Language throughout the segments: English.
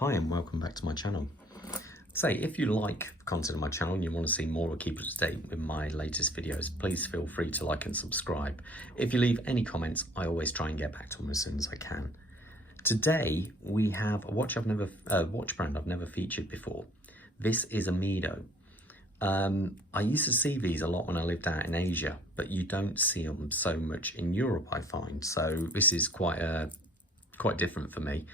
Hi and welcome back to my channel. Say, if you like the content of my channel and you want to see more or keep up to date with my latest videos, please feel free to like and subscribe. If you leave any comments, I always try and get back to them as soon as I can. Today we have a watch brand I've never featured before. This is a Mido. I used to see these a lot when I lived out in Asia, but you don't see them so much in Europe, I find. So this is quite different for me.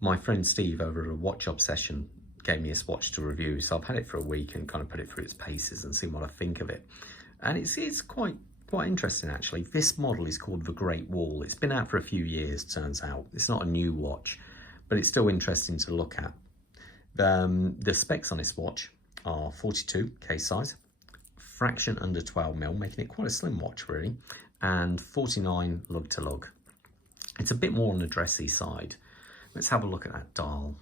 My friend Steve over at a Watch Obsession gave me this watch to review, so I've had it for a week and kind of put it through its paces and seen what I think of it. And it's quite interesting actually. This model is called the Great Wall. It's been out for a few years, turns out. It's not a new watch, but it's still interesting to look at. The specs on this watch are 42 case size, fraction under 12mm, making it quite a slim watch really, and 49 lug to lug. It's a bit more on the dressy side. Let's have a look at that dial.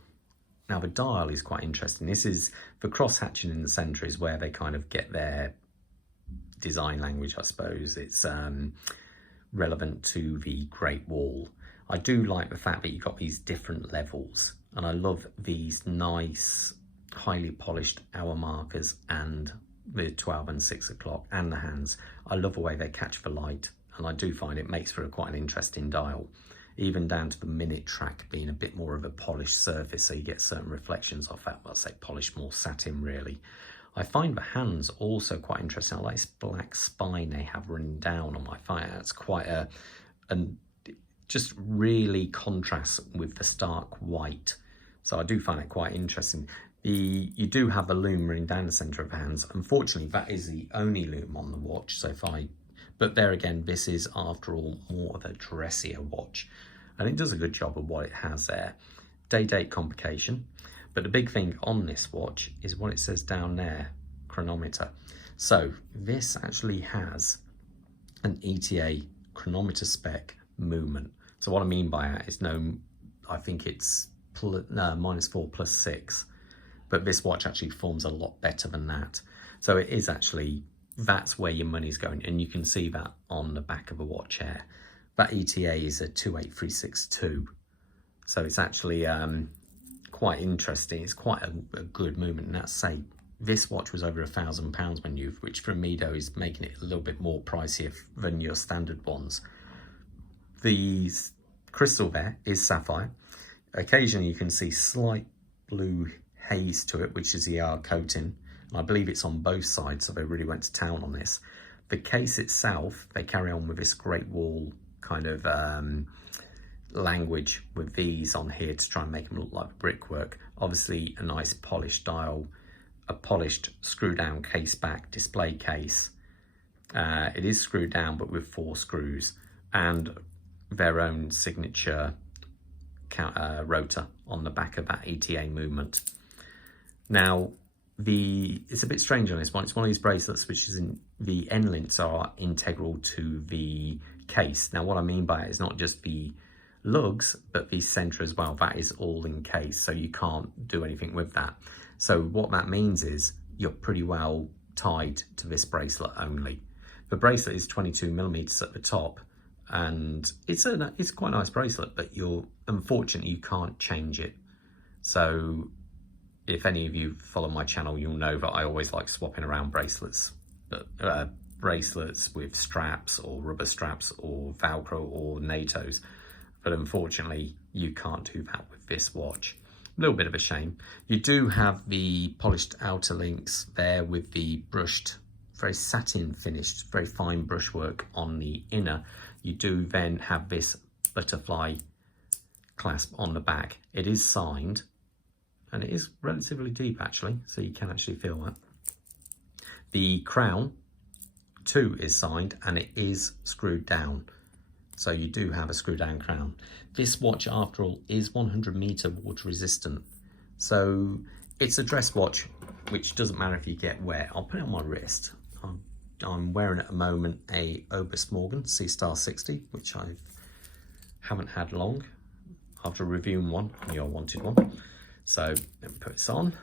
Now the dial is quite interesting. This is the cross hatching in the centre is where they kind of get their design language, I suppose. It's relevant to the Great Wall. I do like the fact that you've got these different levels, and I love these nice, highly polished hour markers and the 12 and 6 o'clock and the hands. I love the way they catch the light, and I do find it makes for quite an interesting dial. Even down to the minute track being a bit more of a polished surface, so you get certain reflections off that. Well, I'd say polished, more satin really. I find the hands also quite interesting. I like this black spine they have running down on my fire. It's quite and just really contrasts with the stark white. So I do find it quite interesting. You do have the loom running down the centre of the hands. Unfortunately, that is the only loom on the watch. So but there again, this is after all more of a dressier watch, and it does a good job of what it has there. Day-date complication, but the big thing on this watch is what it says down there, chronometer. So this actually has an ETA chronometer spec movement. So what I mean by that is I think it's -4 +6, but this watch actually performs a lot better than that. So it is actually, that's where your money's going, and you can see that on the back of a watch here. That ETA is a 28362, so it's actually quite interesting. It's quite a good movement, and that's say this watch was over £1,000 when you've, which for Mido is making it a little bit more pricier than your standard ones. The crystal there is sapphire. Occasionally you can see slight blue haze to it, which is the R coating. I believe it's on both sides, so they really went to town on this. The case itself, they carry on with this Great Wall kind of language with these on here to try and make them look like brickwork. Obviously a nice polished dial, a polished screw down case back display case. It is screwed down but with 4 screws, and their own signature rotor on the back of that ETA movement. Now, it's a bit strange on this one. It's one of these bracelets which is in the end links are integral to the case. Now what I mean by it is not just the lugs, but the center as well. That is all in case, so you can't do anything with that. So what that means is you're pretty well tied to this bracelet only. The bracelet is 22mm at the top, and it's quite a nice bracelet, but unfortunately you can't change it. So if any of you follow my channel, you'll know that I always like swapping around bracelets. Bracelets with straps or rubber straps or Velcro or NATOs. But unfortunately, you can't do that with this watch. A little bit of a shame. You do have the polished outer links there with the brushed, very satin finished, very fine brushwork on the inner. You do then have this butterfly clasp on the back. It is signed, and it is relatively deep actually, so you can actually feel that. The crown too is signed, and it is screwed down, so you do have a screw down crown. This watch after all is 100-meter water resistant, so it's a dress watch, which doesn't matter if you get wet. I'll put it on my wrist. I'm wearing at the moment a Obus Morgan C-Star 60, which I haven't had long after reviewing one. You all wanted one. So let me put this on.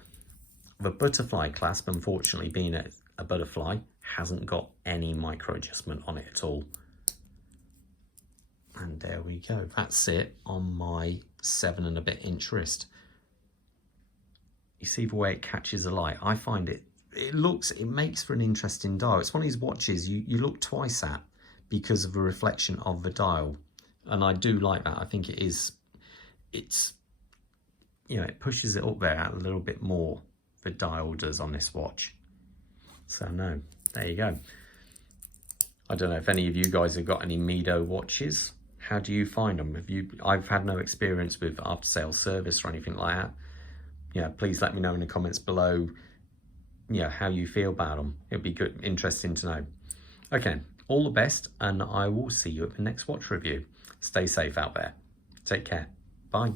The butterfly clasp, unfortunately, being a butterfly, hasn't got any micro adjustment on it at all. And there we go. That's it on my 7 and a bit inch wrist. You see the way it catches the light. I find it makes for an interesting dial. It's one of these watches you look twice at because of the reflection of the dial. And I do like that. I think it's, you know, it pushes it up there a little bit more, the dial does on this watch. So no, there you go. I don't know if any of you guys have got any Mido watches. How do you find them? I've had no experience with after sales service or anything like that. Yeah, please let me know in the comments below, you know, how you feel about them. It'd be good, interesting to know. Okay, all the best, and I will see you at the next watch review. Stay safe out there. Take care. Bye.